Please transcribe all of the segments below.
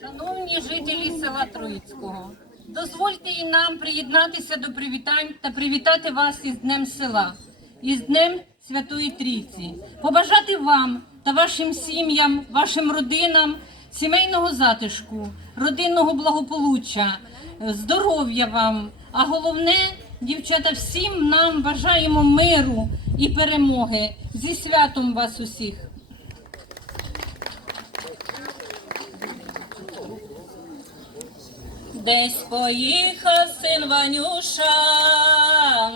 Шановні жителі села Троїцького, дозвольте і нам приєднатися до привітань та привітати вас із Днем села, із Днем Святої Трійці, побажати вам та вашим сім'ям, вашим родинам сімейного затишку, родинного благополуччя, здоров'я вам. А головне, Дівчата, всім нам бажаємо миру і перемоги. Зі святом вас усіх. Десь поїхав син Ванюша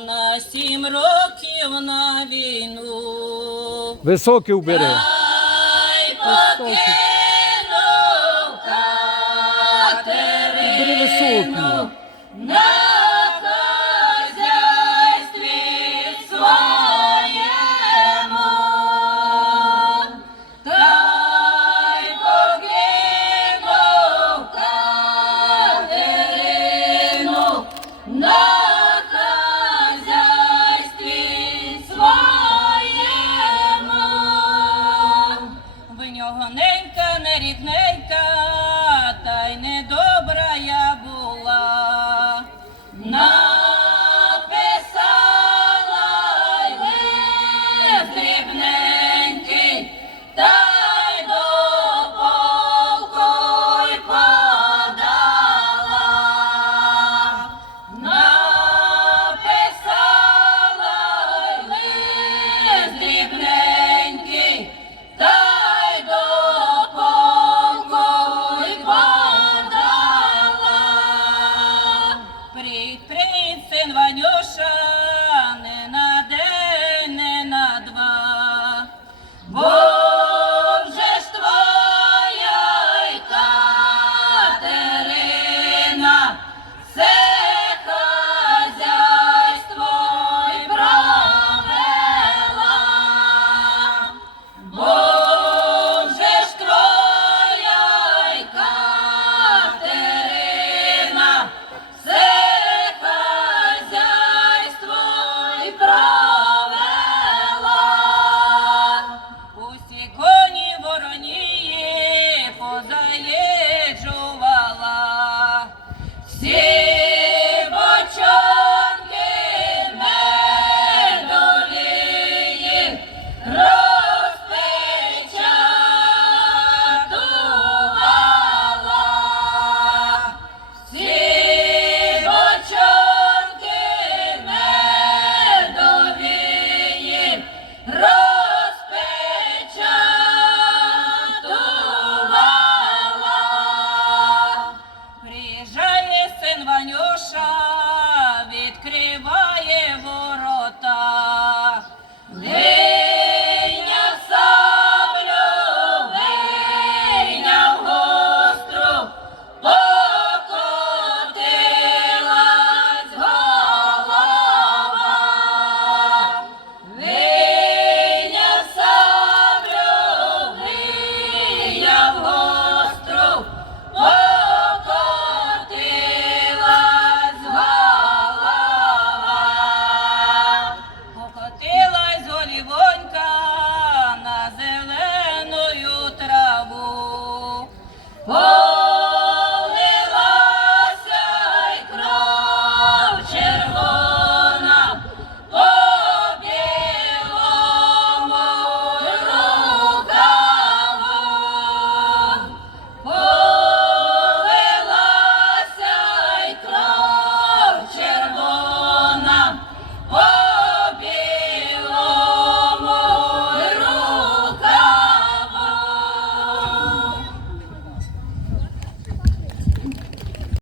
на сім років на війну. Високий убери. Бери високий.